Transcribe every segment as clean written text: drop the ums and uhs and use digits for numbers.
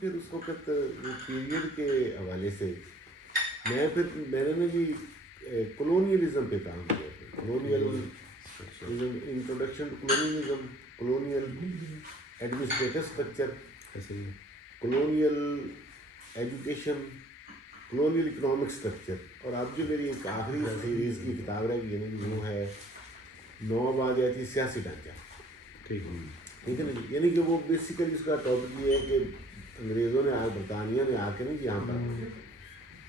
پھر اس وقت پیریڈ کے حوالے سے میں نے جی کولونیلزم پہ کام کیا تھا. Colonialism introduction to colonialism, colonial administrative structure, colonial education, colonial economic structure. اور اب جو میری ایک آخری سیریز کی کتاب رہ گئی ہے وہ ہے نوآبادیاتی سیاسی ڈھانچہ. ٹھیک ہے نا جی. یعنی کہ وہ بیسیکلی اس کا ٹاپک یہ ہے کہ انگریزوں نے برطانیہ نے آ کے نا یہاں پر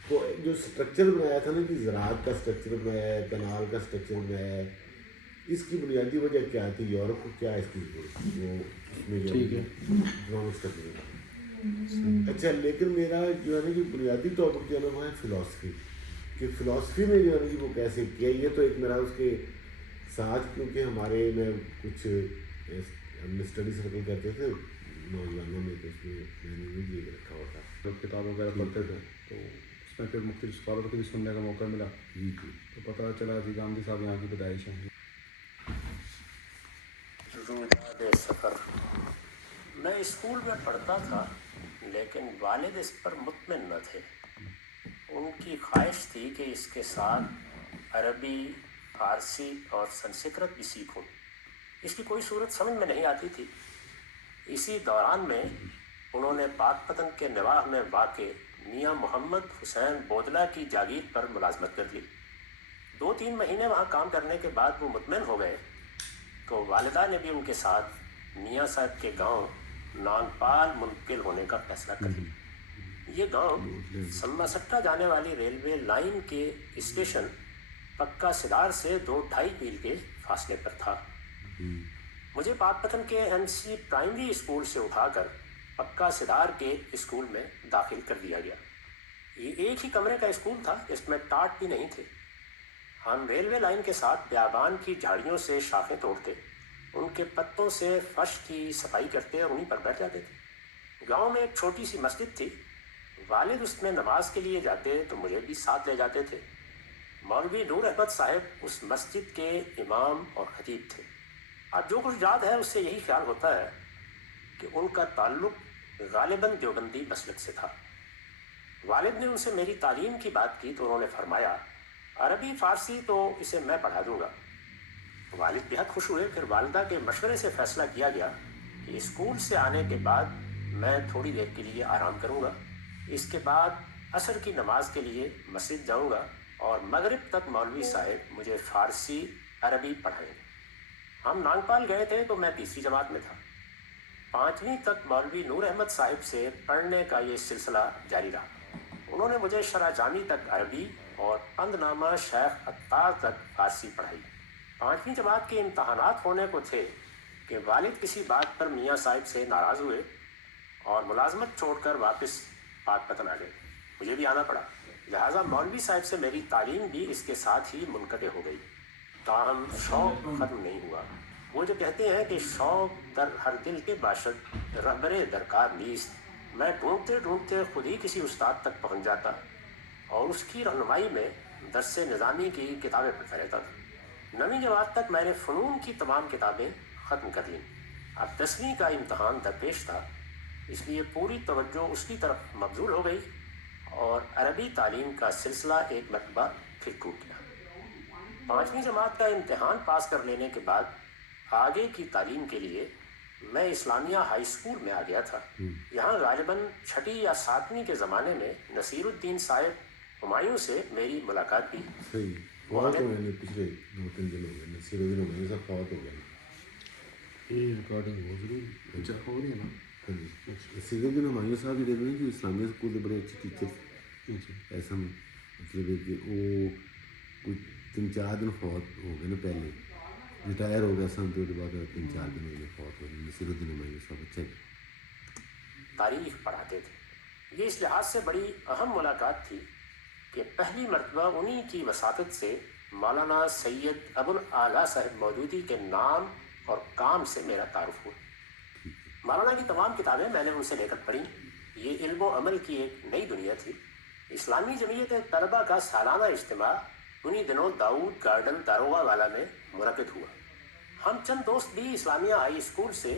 تو جو اسٹرکچر بنایا تھا نا کہ زراعت کا اسٹرکچر بنایا ہے, کنال کا اسٹرکچر بنایا ہے, اس کی بنیادی وجہ کیا تھی, یورپ کو کیا اس کی وہ اس میں جو اکنامک اسٹرکچر. اچھا لیکن میرا جو ہے نا کہ بنیادی ٹاپک جو ہے نا وہ ہے فلاسفی, کہ فلاسفی نے جو ہے نا کہ وہ کیسے کیا. یہ تو ایک میرا اس کے ساتھ کیونکہ ہمارے میں کچھ ہم اسٹڈی سرکل کرتے تھے نوجوانوں میں, تو اس میں نے بھی یہ رکھا ہوا تھا. جب کتاب وغیرہ پڑھتے تھے تو اس میں پھر مختلف اسکالر کو بھی سننے کا موقع ملا. جی جی. تو پتہ چلا جی گاندھی صاحب یہاں کی پیدائش ہیں. رویداد سفر. میں اسکول میں پڑھتا تھا لیکن والد اس پر مطمئن نہ تھے. ان کی خواہش تھی کہ اس کے ساتھ عربی, فارسی اور سنسکرت بھی سیکھوں. اس کی کوئی صورت سمجھ میں نہیں آتی تھی. اسی دوران میں انہوں نے پاک پتن کے نواح میں واقع میاں محمد حسین بودلہ کی جاگیر پر ملازمت کر لی. 2-3 مہینے وہاں کام کرنے کے بعد وہ مطمئن ہو گئے تو والدہ نے بھی ان کے ساتھ میاں صاحب کے گاؤں نانپال منتقل ہونے کا فیصلہ کر لیا. یہ گاؤں سما سٹا جانے والی ریلوے لائن کے اسٹیشن پکا سدار سے 2-2.5 میل کے فاصلے پر تھا. مجھے پاک پتن کے ایم سی پرائمری اسکول سے اٹھا کر پکا سدار کے اسکول میں داخل کر دیا گیا. یہ ایک ہی کمرے کا اسکول تھا, اس میں ٹاٹ بھی نہیں تھے. ہم ریلوے لائن کے ساتھ بیابان کی جھاڑیوں سے شاخیں توڑتے, ان کے پتوں سے فرش کی صفائی کرتے اور انہیں پر بیٹھ جاتے تھے. گاؤں میں ایک چھوٹی سی مسجد تھی. والد اس میں نماز کے لیے جاتے تو مجھے بھی ساتھ لے جاتے تھے. مولوی نور احمد صاحب اس مسجد کے امام اور خطیب تھے. اب جو کچھ یاد ہے اس سے یہی خیال ہوتا ہے کہ ان کا تعلق غالباً دیوبندی مسلک سے تھا. والد نے ان سے میری تعلیم کی بات کی تو انہوں نے فرمایا عربی فارسی تو اسے میں پڑھا دوں گا. والد بہت خوش ہوئے. پھر والدہ کے مشورے سے فیصلہ کیا گیا کہ اسکول سے آنے کے بعد میں تھوڑی دیر کے لیے آرام کروں گا. اس کے بعد عصر کی نماز کے لیے مسجد جاؤں گا اور مغرب تک مولوی صاحب مجھے فارسی عربی پڑھائیں گے. ہم نانگپال گئے تھے تو میں 3ری جماعت میں تھا. 5ویں تک مولوی نور احمد صاحب سے پڑھنے کا یہ سلسلہ جاری رہا. انہوں نے مجھے شرح جامی تک عربی اور پند نامہ شیخ عطار تک فارسی پڑھائی. 5ویں جماعت کے امتحانات ہونے کو تھے کہ والد کسی بات پر میاں صاحب سے ناراض ہوئے اور ملازمت چھوڑ کر واپس پاک پتن آ گئے. مجھے بھی آنا پڑا. لہٰذا مولوی صاحب سے میری تعلیم بھی اس کے ساتھ ہی منقطع ہو گئی. تاہم شوق ختم نہیں ہوا. وہ جو کہتے ہیں کہ شوق در ہر دل کے باشد رہبر درکار نیست. میں ڈھونڈتے ڈھونڈتے خود ہی کسی استاد تک پہنچ جاتا اور اس کی رہنمائی میں درس نظامی کی کتابیں پڑھتا رہتا تھا. 9ویں جماعت تک میں نے فنون کی تمام کتابیں ختم کر لیں. اب 10ویں کا امتحان درپیش تھا, اس لیے پوری توجہ اس کی طرف مبذول ہو گئی اور عربی تعلیم کا سلسلہ ایک مرتبہ پھر ٹوٹ گیا. 5ویں جماعت کا امتحان پاس کر لینے کے بعد آگے کی تعلیم کے لیے میں اسلامیہ ہائی اسکول میں آ گیا تھا. یہاں غالباً 6 یا 7ویں کے زمانے میں نصیر الدین صاحب ہمایوں سے میری ملاقات بھی. بہت ہو گئے پچھلے 2-3 دن ہو گئے. نصیر الدین ہمایوں صاحب فوت ہو گئے. یہ ریکارڈنگ ہو ضرور اچھا ہو رہی ہے نا. نصیر الدین ہمایوں صاحب بھی دیکھ رہے ہیں جو اسلامیہ اسکول کے بڑے اچھے ٹیچر. ایسا مطلب ہے کہ وہ کچھ 3-4 دن فوت ہو گئے نا. پہلے ریٹائر ہو گیا سن تو بعد 3-4 دن ہو گئے فوت ہو گئے. نصیر الدین ہمایوں صاحب اچھا تاریخ پڑھاتے تھے. یہ اس لحاظ سے بڑی اہم ملاقات تھی کہ پہلی مرتبہ انہی کی وساطت سے مولانا سید ابوالعالیٰ صاحب مودودی کے نام اور کام سے میرا تعارف ہوا. مولانا کی تمام کتابیں میں نے ان سے لے کر پڑھی. یہ علم و عمل کی ایک نئی دنیا تھی. اسلامی جمعیت طلبہ کا سالانہ اجتماع انہی دنوں داؤد گارڈن داروغہ والا میں منعقد ہوا. ہم چند دوست بھی اسلامیہ ہائی اسکول سے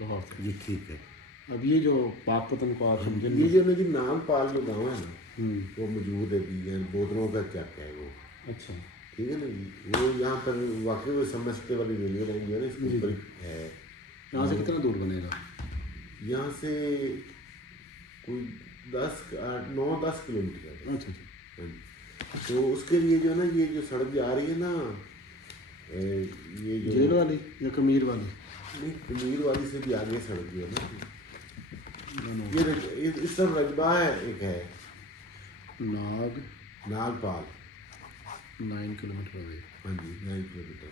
لاہور سے. جی ٹھیک ہے. اب یہ جو پاک پتنخوا سمجھیں یہ جو میری نام پال جو گاؤں ہے نا ہوں وہ موجود ہے بھی بودروں کا چک ہے وہ. اچھا ٹھیک ہے نا جی. وہ یہاں پر واقعی وہ سمجھتے والی ریلوے لائن جو ہے نا اس کے اوپر ہے. یہاں سے کتنا دور بنے گا؟ یہاں سے کوئی 9-10 کلو میٹر ہے. اچھا اچھا. تو اس کے لیے جو ہے نا یہ جو سڑک جا رہی ہے نا یہ جو جیل والی یا کمیر والی؟ نہیں کمیر والی سے بھی آگے سڑک جو ہے نا یہ اس طرف رجبہ ہے ایک ہے ناگ پال 9 کلومیٹر ہوئے. ہاں جی 9 کلو میٹر.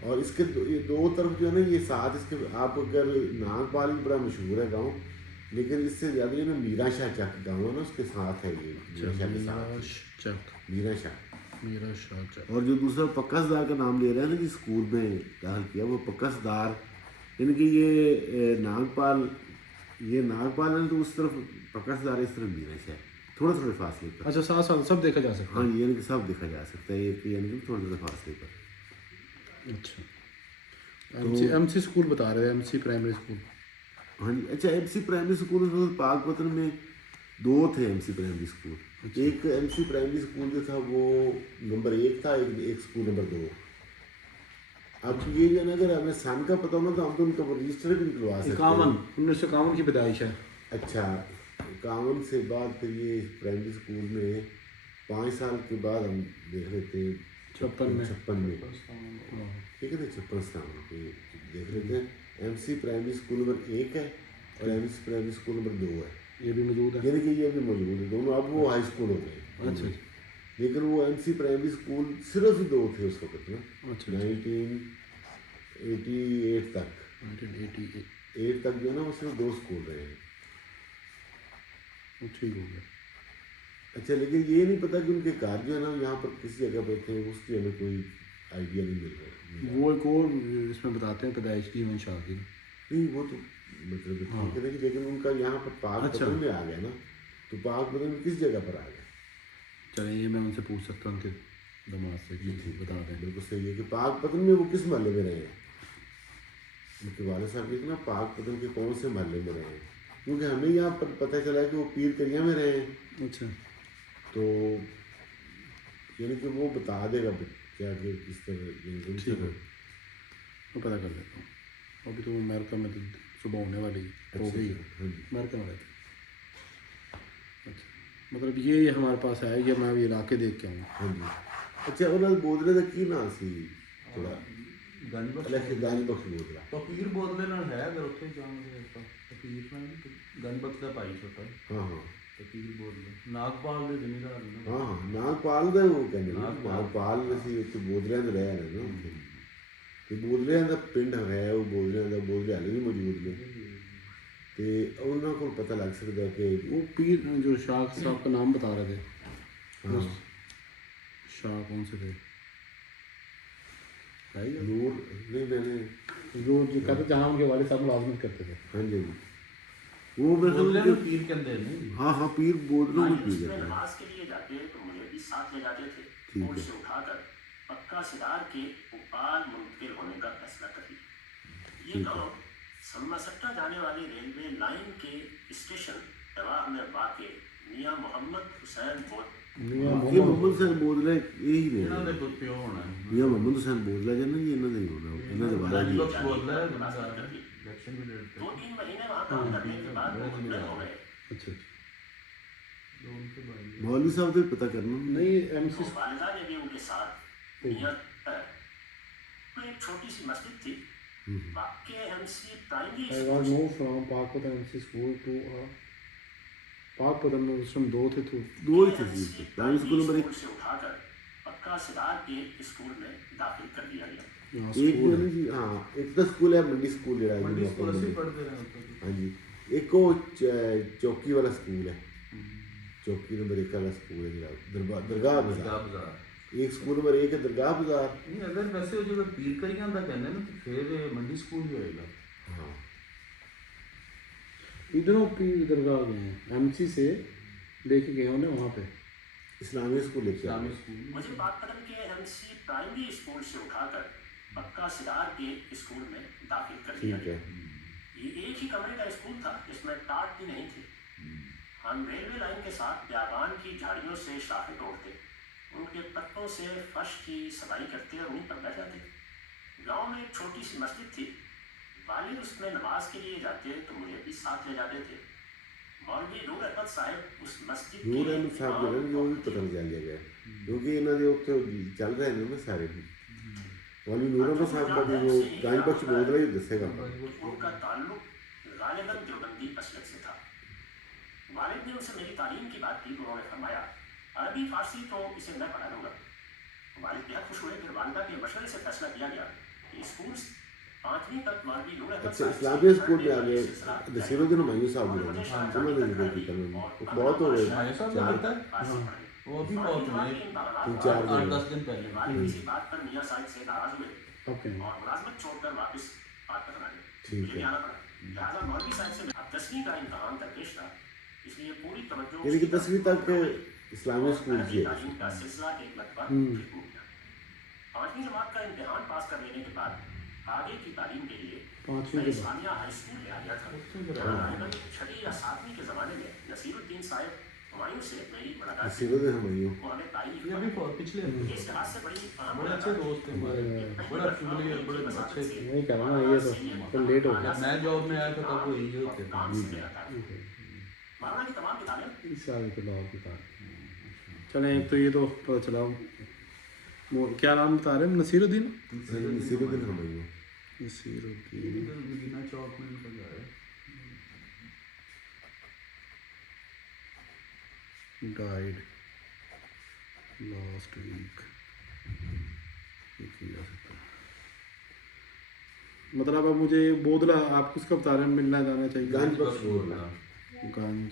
اور اس کے یہ دو طرف جو ہے نا یہ ساتھ اس کے آپ اگر ناگ پال بھی بڑا مشہور ہے گاؤں لیکن اس سے زیادہ جو ہے نا میرا شاہ چک گاؤں ہے نا اس کے ساتھ ہے یہ میرا شاہ کے ساتھ میرا شاہ. چک. اور جو دوسرا پکا سدار کا نام لے رہے ہیں نا جس اسکول میں داخل کیا وہ پکا سدار یعنی کہ یہ ناگ پال ہے تو اس طرف پکا سدار ہے اس طرف میرا شاہ تھوڑے تھوڑے فاصلے پر. اچھا ساتھ ساتھ سب دیکھا جا سکتا ہاں جی یعنی کہ سب دیکھا جا سکتا ہے ایک یعنی کہ تھوڑے تھوڑے فاصلے پر. ہے. اچھا ایم سی اسکول بتا رہے ہیں ایم سی پرائمری اسکول. ہاں جی. اچھا ایم سی پرائمری اسکول پاک پتن میں 2 تھے ایم سی پرائمری اسکول. ایک ایم سی پرائمری اسکول جو تھا وہ نمبر 1 تھا ایک اسکول نمبر 2. اب یہ جو ہے نا اگر ہمیں سن کا پتہ ہونا تو ہم تو ان کا وہ رجسٹر بھی نکلوا سکتے ہیں. 1951 کی پیدائش ہے. اچھا 51 سے بعد پھر یہ پرائمری اسکول میں 5 سال کے بعد ہم دیکھ لیتے ہیں 56 میں ٹھیک ہے نا 56 پہ دیکھ لیتے ہیں. M C primary school number 1 ہے اور M C primary school number 2 ہے. یہ بھی موجود ہے یعنی کہ یہ بھی موجود ہے دونوں. اب وہ ہائی اسکول ہو گئے. اچھا لیکن وہ ایم سی پرائمری اسکول صرف 2 تھے اس وقت نا اچھا 1988 تک 1988 تک جو ہے نا وہ صرف 2 اسکول رہے ہیں. ٹھیک ہو گیا. اچھا لیکن یہ نہیں پتا کہ ان کے گھر جو ہے نا یہاں پر کس جگہ پہ تھے اس کی ہمیں کوئی آئیڈیا نہیں مل رہا. وہ ایک اور اس میں بتاتے ہیں پیدائش کی احمد شاہ کی. نہیں وہ تو مطلب ٹھیک ہے کہ لیکن ان کا یہاں پر پاک پتن میں آ گیا نا تو پاک پتن میں کس جگہ پر آ گیا. چلیں یہ میں ان سے پوچھ سکتا ہوں کہ دماغ سے بتا دیں. بالکل صحیح ہے کہ پاک پتن میں وہ کس محلے میں رہے ہیں. ان کے والد صاحب کہتے ہیں نا پاک پتن کے کون سے محلے میں رہے ہیں کیونکہ ہمیں یہاں پر پتہ چلا ہے کہ وہ پیر کریا میں رہے ہیں. اچھا تو یعنی کہ وہ بتا دے گا کیا کہ کس طرح میں پتہ کر لیتا ہوں. ابھی تو امریکہ میں صبح ہونے والی ہو گئی امریکہ میں رہتے. اچھا مطلب یہ ہمارے پاس ہے یہ میں ابھی علاقے دیکھ کے آؤں. ہاں جی. اچھا انہوں نے بودلے کا کی نام سی تھوڑا گانی بخش بودلا فقیر بودلے ਨਾਲ ਹੈ ਅਗਰ ਉੱਥੇ ਜਾਣਗੇ ਆਪਾਂ ਫਕੀਰ ਨਾਲ ਗਨ ਬਖਸ਼ ਦਾ ਭਾਈ ਛੋਟਾ ਹਾਂ ਹਾਂ ਫਕੀਰ ਬੋਦਲੇ ਨਾਗਪਾਲ ਦੇ ਜ਼ਿਮੀਂਦਾਰ ਨੇ. ਹਾਂ ਨਾਗਪਾਲ ਦਾ ਉਹ ਕਹਿੰਦੇ ਨਾਗਪਾਲ ਅਸੀਂ ਉੱਥੇ ਬੋਦਲਿਆਂ ਦੇ ਰਹਿ ਰਹੇ ਨਾ ਉੱਥੇ ਤੇ ਬੋਦਲਿਆਂ ਦਾ ਪਿੰਡ ਹੈ ਉਹ ਬੋਦਲਿਆਂ ਦਾ ਬੋਦਲੇ ਹਾਲੇ ਵੀ ਮੌਜੂਦ ਨੇ ਤੇ ਉਹਨਾਂ ਕੋਲ ਪਤਾ ਲੱਗ ਸਕਦਾ کہ وہ پیر جو شاہ صاحب کا نام بتا رہے تھے ہاں شاہ کون سے تھے نور نہیں میں نے جو کہتے جہاں ان کے والد صاحب ملازمت کرتے تھے. ہاں جی وہ ਬੋਦਲੇ ਨੂੰ ਪੀਰ ਕਹਿੰਦੇ ਨੇ. ہاں ہاں پیر بودلوں کو پیر اس میں کہتے ہیں. نماز کے لیے جاتے تو مجھے بھی ساتھ لے جاتے تھے اور سے اٹھا کر پکا سدار کے اوپال منتقل ہونے کا فیصلہ کر لیا. یہ گاؤں سما سٹا جانے والی ریلوے لائن کے اسٹیشن دواہ میں واقع میاں محمد حسین یہ محمد حسین بودلا یہی نے ਇਹਨਾਂ ਦੇ ਕੋਈ ਪਿਓ ਹੋਣਾ ਹੈ. میاں محمد حسین بودلا جو ہے نا یہ انہوں نے ہی ہونا انہوں نے والا ਗਨ جی. ਬਖਸ਼ ਬੋਦਲਾ ਹੈ ਇਲੈਕਸ਼ਨ ਵੀ ਲੜتے 2-3 مہینے وہاں کام کرنے کے بعد وہ منتقل ہو گئے. اچھا ان کے بھائی. مولوی صاحب تو پتہ کرنا نہیں ایم سی والدہ نے بھی ان کے ساتھ نیت وہ ایک چھوٹی سی مسجد تھی واقع M C primary I was moved from پاک پتن ایم سی اسکول ٹو پاک پتن میں اس میں 2 تھے تو 2 ہی تھے پرائمری اسکول نمبر 1 سے اٹھا کر پکا سدار کے اسکول میں داخل کر دیا گیا. ایک جو ہے نا جی ہاں ایک تو اسکول ہے منڈی اسکول جو ہے ਮੰਡੀ ਸਕੂਲ ਅਸੀਂ ਪੜ੍ਹਦੇ ਰਹੇ ਉੱਥੇ. ہاں جی ایک وہ چوکی والا اسکول ہے چوکی نمبر 1 والا اسکول ہے جناب درگاہ بازار. ਬਾਜ਼ਾਰ. ایک اسکول نمبر 1 ہے درگاہ بازار. ਨਹੀਂ ਅਗਰ ਵੈਸੇ ਉਹ ਜਦੋਂ ਪੀਰ ਕਰੀਆਂ ਦਾ ਕਹਿੰਦੇ ਨਾ ਤਾਂ ਫਿਰ ਇਹ ਮੰਡੀ ਸਕੂਲ ਹੀ ਹੋਏਗਾ. ہاں ادھروں پیر درگاہ گئے ہیں ایم سی سے لے کے گئے انہیں وہاں پہ. اسلامی اسکول لے کے آ اسلامی گئے. اسکول مجھے بات پتن کے MC پرائمری اسکول سے اٹھا کر پکا سدار کے اسکول میں داخل کر دیا ٹھیک گیا. ہے. یہ ایک ہی کمرے کا اسکول تھا جس میں ٹاٹ بھی نہیں تھی. ہم ریلوے لائن کے ساتھ بیابان کی جھاڑیوں سے شاخیں توڑتے، ان کے پتوں سے فرش کی صفائی کرتے اور انہیں پر بیٹھ جاتے. گاؤں میں ایک چھوٹی سی مسجد تھی، والد اس میں نماز کے لیے جاتے تو مجھے بھی ساتھ لے جاتے تھے. مولوی نور احمد صاحب اس مسجد نور احمد صاحب جو ہے نا وہ بھی پتہ چل گیا کیونکہ انہوں نے اتنے چل رہے ہیں نا سارے بھی. مولوی نور احمد صاحب کا بھی وہ گانج بخش بول رہا ہی دسے گا. ان کا تعلق غالباً دیوبندی مسلک سے تھا. والد نے ان سے میری تعلیم کی بات کی تو انہوں نے فرمایا عربی فارسی تو اسے میں پڑھا دوں گا. والد بہت خوش ہوئے. پھر والدہ کے مشورے سے فیصلہ کیا گیا کہ اسکول 5ویں تک مولوی نور احمد اچھا اسلامیہ اسکول میں آ گئے. نصیر الدین ہمایوں صاحب جو ہے انہوں نے ذکر کی کرنا بہت ہو گئے ہمایوں صاحب چار لگتا ہے وہ بھی بہت ہوئے 4 دن 8-10 دن پہلے. والد اسی بات پر میاں صاحب سے ناراض ہوئے اوکے. اور ملازمت چھوڑ کر واپس بات پتن آ گئے. ٹھیک مجھے ہے. آنا پڑا. لہٰذا مولوی صاحب سے اب 10ویں کا امتحان درپیش تھا، اس لیے پوری توجہ یعنی کہ 10ویں تک اسلامی اسکول کی ہے. تعلیم کا سلسلہ ایک لگبھگ ختم ہو گیا. 5ویں جماعت کا امتحان پاس کر لینے کے بعد آگے کی تعلیم کے لیے میں اسلامیہ ہائی اسکول میں آ گیا تھا. غالباً 6 یا 7ویں کے زمانے میں نصیر الدین صاحب ہمایوں سے میری ملاقات نصیر الدین ہمایوں وہ ہمیں تعلیم یہ بھی پچھلے اس لحاظ سے بڑی اہم بڑے اچھے دوست تھے ہمارے، بڑے فیملی اور بڑے اچھے تھے. نہیں کہہ رہا نا یہ تو لیٹ ہو گیا. جب میں جاب میں آیا تھا تب وہ یہی ہوتے تھے. مولانا کی تمام کتابیں اس سال کے لاؤ کتاب. چلیں ایک تو یہ تو پتہ چلا. کیا نام بتا رہے ہیں؟ نصیر الدین. نصیر الدین ہمایوں. نصیر یہ الدین ادھر مدینہ چوک میں نکل جا رہا ہے. Died last week. یہ کیا سکتا ہے مطلب اب مجھے بودلا آپ کس کا بتا رہے ہیں ملنا جانا چاہیے؟ گانج بخش بودلا. گنج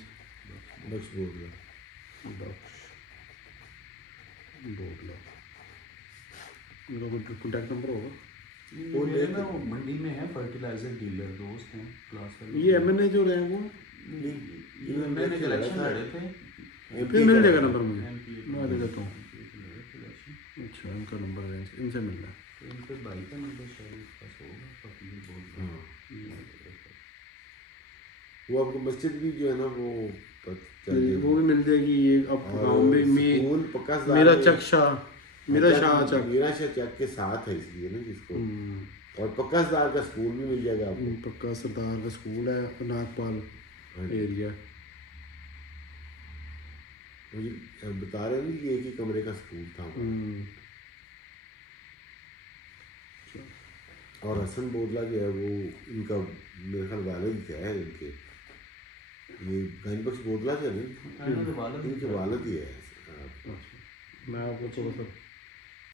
بخش بودلا. بخش بودلا. ان کا کوئی کانٹیکٹ نمبر ہوگا؟ وہ میرے نا وہ منڈی میں ہے فرٹیلائزر ڈیلر دوست ہیں کلاس والے. یہ MNA جو رہے ہیں وہ میں نے الیکشن لڑے تھے. پھر مل جائے گا نمبر مجھے. MP میں دے دیتا ہوں. اچھا ان کا نمبر ہے ان سے ملنا ہے. ان کے بھائی کا نمبر شاید پاس ہوگا. فقیر بول وہ آپ کو مسجد بھی جو ہے نا وہ وہ بھی مل جائے گی. یہ اب گاؤں میں اسکول پکا میرا چک شاہ میرا شاہ چک میرا شاہ چک کے ساتھ ہے اس لیے نا جس کو. اور پکا سردار کا اسکول بھی مل جائے گا آپ کو. پکا سردار کا اسکول ہے ناگپال ایریا. مجھے بتا رہے ہیں کہ ایک ہی کمرے کا اسکول تھا. اور حسن بودلا جو ہے وہ ان کا میرے خیال والد کیا ہے ان کے یہ گنج بخش بودلا جو ہے نا ان کے والد ہی ہے. میں آپ کو تھوڑا سا